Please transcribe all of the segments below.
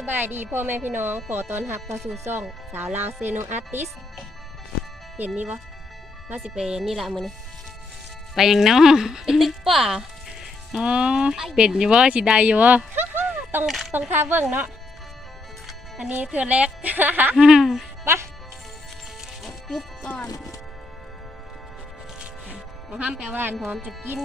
สบายดีพ่อแม่พี่น้องขอต้อนรับเข้าสู่ช่องสาวลาวเซโนอาร์ติส เห็นนี่ปะว่าสิไปนี่ละมือนี้ไปยังเนาะไปตึกป่าอ๋อเป็นอยู่บ่สิได้อยู่บ่ต้องต้องท่าเบิ่งเนาะอันนี้เทือแรกไปยุบก่อนเอาห้ามแปลว่าอันพร้อมจะกิน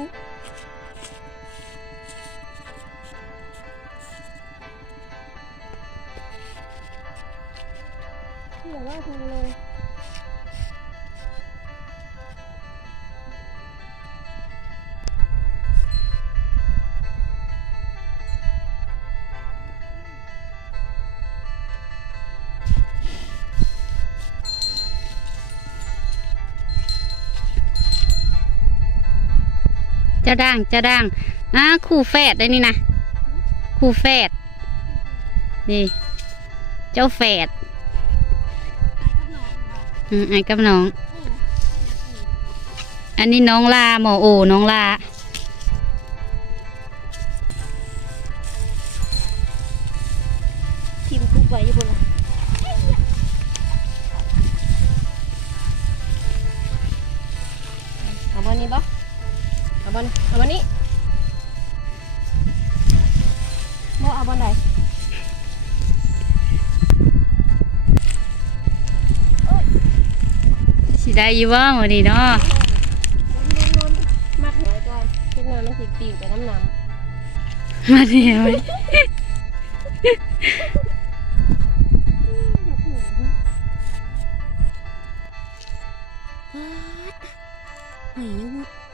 จ้าด่างจ้าด่างอ่าคู่แฝดได้นี่นะคู่แฝดนี่เจ้าแฝดอืมไอ้กับน้อง อันนี้น้องลาหมอโอน้องลาทิมทุกไว้อยู่บนละ ได้อยู่บ่มื้อนี้เนาะมัดหัวก่อนทุกนอนมันสิปีกไปน้ำหนมาเดียวำเฮ้ย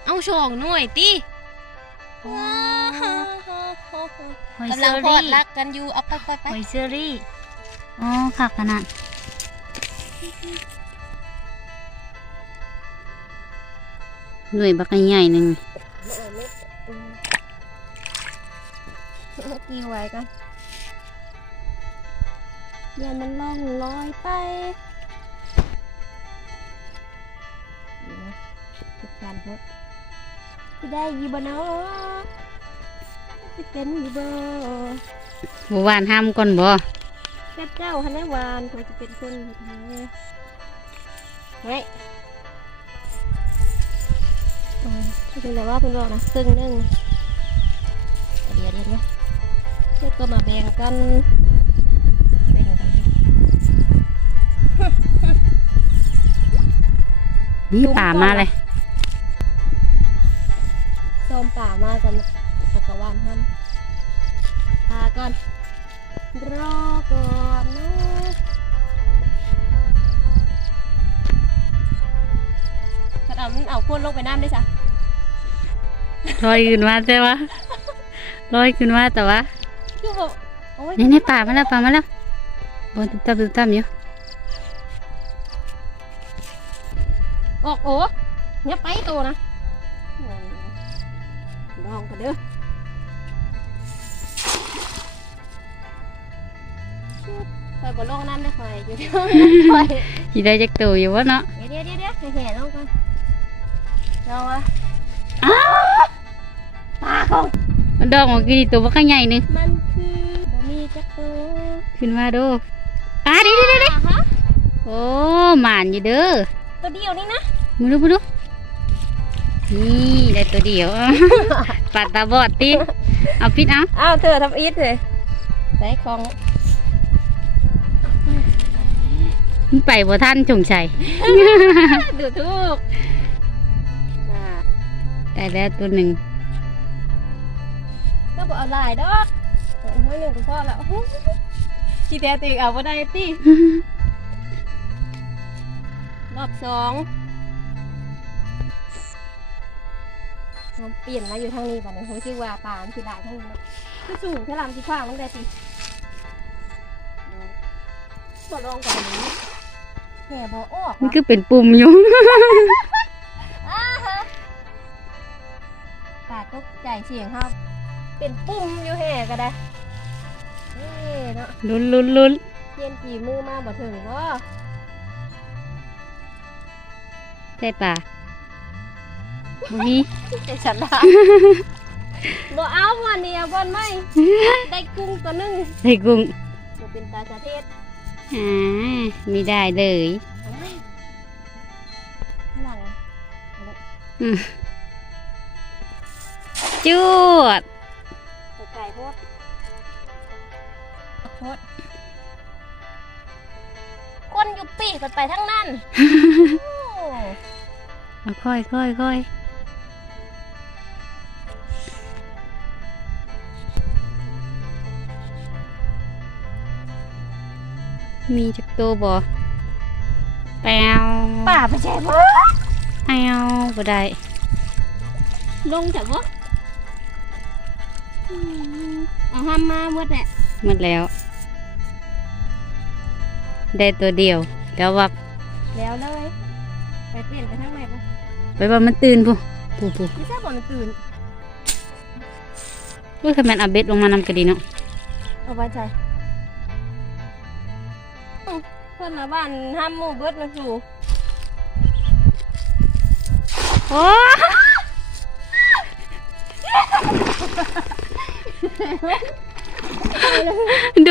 เอาช่องหน่วยติกำลังพอดรักกันอยู่เอาไปไปไปหอยเชอรี่อ๋อคักขนาด หน่วยบักใหญ่หนึ่งกีไว้กันยันมันล่องลอยไปทุกการพดที่ได้ยีบเนาะที่เป็นยีบบ่หวานห้ามก่อนบ่แค่เจ้าฮันได้วานคอยจะเป็นคนเฮ็ด ให้ไงเออคือแต่ว่าเพิ่นบอกนะครึ่งหนึงเดี๋ยวเดี๋ยวเดี๋ยวเดี๋ยวก็มาแบ่งกันแบ่งกันนี่ป่ามาเลยส้มป่ามากันตะกะวานท่านพาก่อนรอก่อนนะ เอามันเอาคนลงไปน้ำได้จ้ะลอยขึ้นมาใช่ปะลอยขึ้นมาแต่ว่าคือบอกโอ้ยนี่นี่ป่ามาแล้วป่ามาแล้วบนตับตับตับอยู่ออกโอ้เนี่ยไปตัวนะลองกันเด้อคอยบนลงน้ำได้คอยอยู่ที่คอยสิได้จักตัวอยู่วะเนาะเดี๋ยวเดี๋ยวเดี๋ยวเดี๋ยวให้แห่ลงก่อน ลองวะปลาของมันดอกเมื่อกี้นี่ตัวบักใหญ่หนึงมันคือบะหมี่จักรตัวขึ้นมาดูอะดิดิดิดิอ่าฮะโอ้หมานอยู่เด้อตัวเดียวนี่นะมาดูมาดูนี่ได้ตัวเดียว ปัดตาบอดติเอาปิดเอาอ้าวเธอทำอีทเลยใส่ของมันไปบ่ทันจงชัยดูทุกอ่า ได้แล้วตัวหนึ่งก็บอกเอาหลายดอกไม่หนึ่งก็พอแล้วที่แท้ติเอาไ่ได้ติรอบสองมันเปลี่ยนมาอยู่ทางนี้ป่ะเนี่ยโหชื่อว่าป่ามันสิหลายทางนี้เนาะคือสูงเท่าลำที่ข้างลงได้ติบอลองก่อนนี้แห่บอออกมันวะคือเป็นปุ่มอยู่ ป่าตกใจเสียงครับเป็นปุ่มอยู่แห่ก็ได้เอ้เนาะลุ้นลุ้นลุ้นเทียนกี่มือมาบ่ถึงบ่ใช่ป่ะบ่มีใจฉันละบ่เอาวันนี้เอาบอนไหมได้กุ้งตัวหนึงใส่กุ้งเป็นตาชาเทศอ่าไม่ได้เลยเอาไหมหลัง จวดไก่โพดโพดคนอยู่ปีกมันไปทั้งนั้นโอ้เอาค่อยค่อยค่อยมีจักตัวบ่แปวป่าไปแช่บ่แปวบ่ได้ลงจากบ่อืม เอาห้ามมาหมดแหละหมดแล้ว ได้ตัวเดียว แล้วว่าแล้วเลย ไปเปลี่ยนไปทางไหนบ่ไปว่ามันตื่นผู้ผู้ผู้ไม่ทราบบ่มันตื่นเฮ้ยคันแม่นเอาเบ็ดลงมานำก็ดีเนาะเอาไว้ใจอืมเพื่อนมาบ้านห้ามหมู่เบิดมาสู่โอ้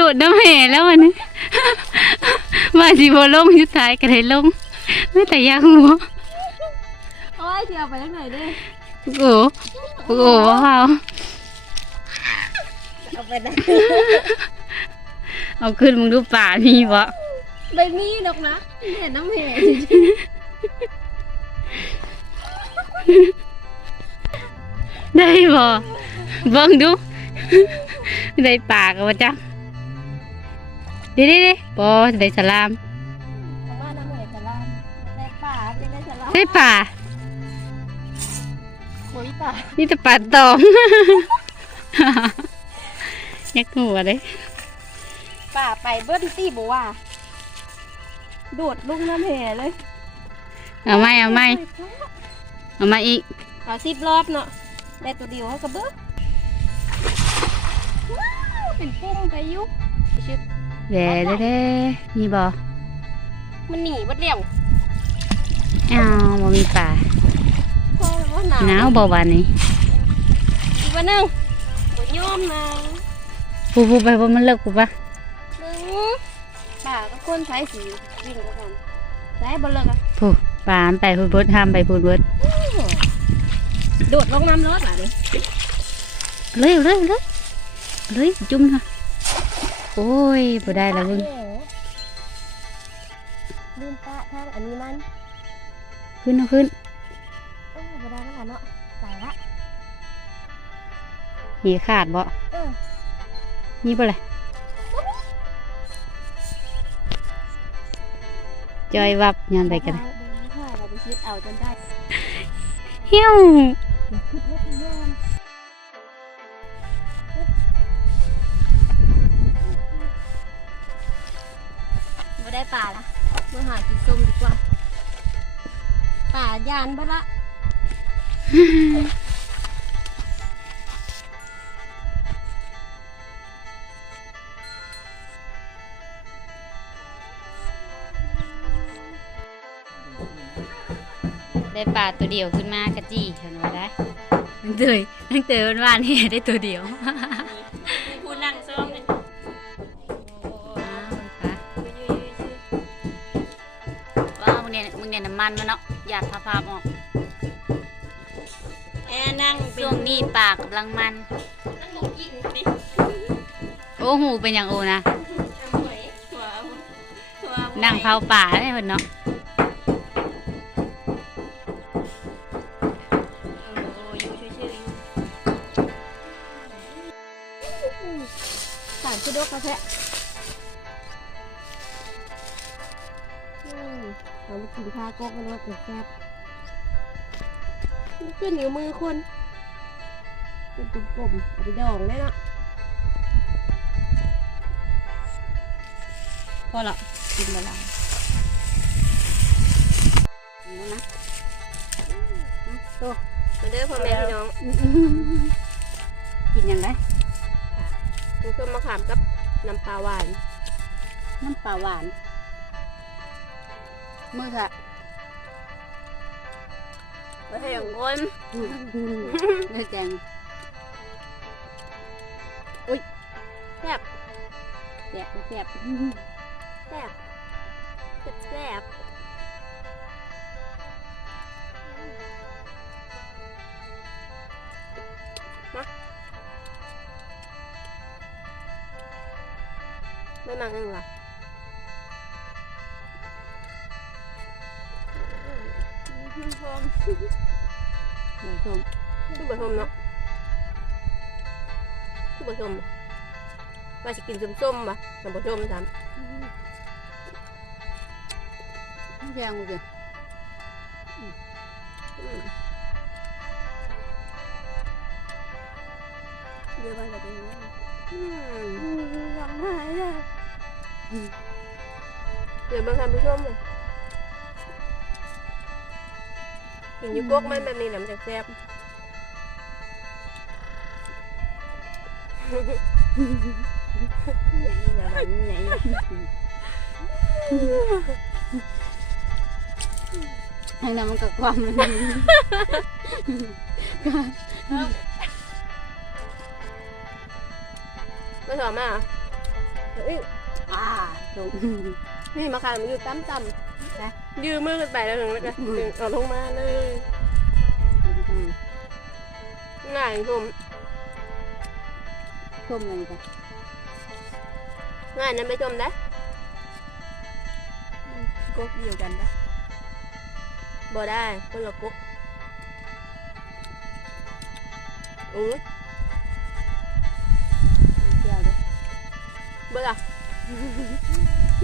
ดดน้ำแห่แล้ววันนี้ว่าสิบ่ลงสุดท้ายก็ได้ลงไม่แต่ยากหัวโอ้ยเที่ยวไปทางไหนเด้โอ้โอ้โหว้าวเอาไปได้เอาขึ้นมึงดูป่านี่บ่ไปมีดอกนะเห็นน้ำเหได้บ่เบิ่งดู ได้ป่าก็ว่าจัง เด้ๆๆบ่ได้สลามเอามาน้ำเหจะลามได้ป่าจะได้จะลามได้ป่าโอ้ยป่านี่แต่ป่าตอง ยักหัวเลยป่าไปเบิ้ลตี้บัวาโดดลงน้ำเหเลยเอาไหมเอาไหมเอามาอีกเอาสิบรอบเนาะได้ตัวเดียวเขากระเบิ้ว้าวเป็นปุ้มไปอยุชึ บเด้เด้เด้นี่บ่มันหนีบัดเดี่ยวอ้าวบ่มีป่าพอแล้วว่าหนาวหนาวบ่วันนี้อีกวันหนึ่งบ่ยอมนะปูปูไปบ่มันเลิกปูปะหนึ่งป่าก็คนใช้สีวิ่งกันกันใช้บนเลิกอะปูป่ามันไปพูดเบิดห้ามไปพูดเบิดโดดลงน้ำรถอะนี่เลยเลยเลยเลยจุ่มค่ะ โอ้ยบ่ได้แล้วเบิ่งลืมปะทางอันนี้มันขึ้นเอาขึ้นเออบ่ได้แล้วล่ะเนาะตายละหีขาดบ่เออนี่บ่เลยจอยวับยันไปกันเดินค่อยเราไปคิดเอาจนได้เฮี้ยว กินส้มดีกว่าป่ายานบ่ละได้ปลาตัวเดียวขึ้นมากระจี้เท่านั้นได้ตั้งเตยตั้งเตยวันวานนี่ได้ตัวเดียว มึงเนี่ยน้ำมันมาเนาะอยากพาพาออกแอร์นั่งเป็นช่วงนี้ปลากกำลังมัน นั่งลงกินดิโอ้หูเป็นอย่างโอนะหวยหัวหัวนั่งเผาป่าได้เพิ่นเนาะโอ้อยู่เฉยๆสารชุดกกาแฟ กินข้าวกกกันว่าเป็นแซ่บมันขึ้นนิ้วมือคน เป็นตุ่มๆเอาไปดองได้เนาะพอละกินละลายนี่นะมาเด้อพ่อแม่พี่น้อง กินยังไงน้ำส้มมะขามกับน้ำปลาหวาน น้ำปลาหวาน มือค่ะไม่ใช่อย่างคนได้แกงแซ่บแซ่บแซ่บแซ่บแซ่บมาไม่มังเองเหรอ พร้อมหมูส้มคือบะทมเนาะคือบะทมว่าจะกินส้มๆปะแต่บะทมทำแซ่บกูเกินเดี๋ยวมันจะเป็นยังไงร้องไห้เลยเดี๋ยวบางท่านผู้ชมเลย กินอยูกกมันแบบนี้แหละมันจะแซ่บอย่างนี้นะแบบนี้อย่างนี้ทางนั้นมันก็ความมันไม่ชอบมากเอ้ยอ่าตรงนี่มาขายมันอยู่ตั้มต่ำนะยืมมือขึ้นไปแล้วถึงแล้วก็ดึงเอาลงมาเลยง่ายชมส้มอะไรกันง่ายนั้นไปชมได้กกเดียวกันปะบ่ได้คนละกุ๊กอู้เดียวเด้อเบื่อ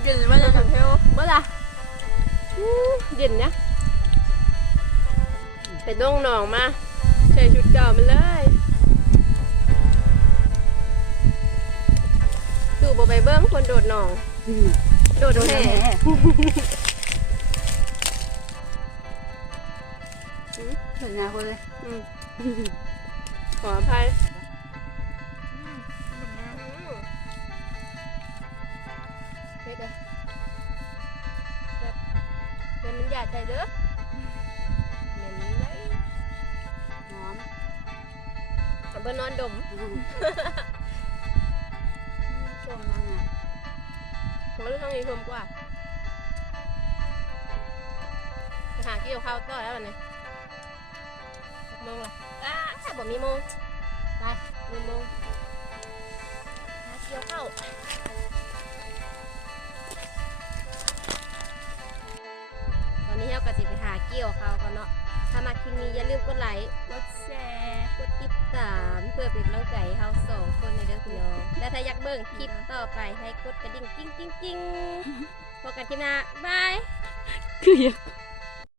เย็นมาจากทางเทวเบื่ออู้ เย็นเนี่ยไปดงหนองมาใส่ชุดเก่ามันเลยสู่บ่ไปเบิ้งคนโดดหนองอืมโดดโดนแห่แห่เห็นหน้าคนเลยอืมขออภัย มันหยาดใจเด้อเหม็นเลยหอมเอาไปนอนดมส้มนั่งอะผมรู้ทั้งนี้ชมกว่าไปหาเกี่ยวข้าวต่อแล้ววันนี้โมงละอ้าถ้าบ่มีโมงไปมีโมงหาเกี่ยวข้าว กี่ยวเขากันเนาะถ้ามาคลิปนี้อย่าลืมกดไลค์กดแชร์กดติดตามเพื่อเป็นกำลังใจให้เราสองคนในเรื่องพี่น้องและถ้าอยากเบิ่งคลิปต่อไปให้กดกระดิ่งกิ้งกิ้งกิ้งพบกันคลิปหน้าบายคืออยาก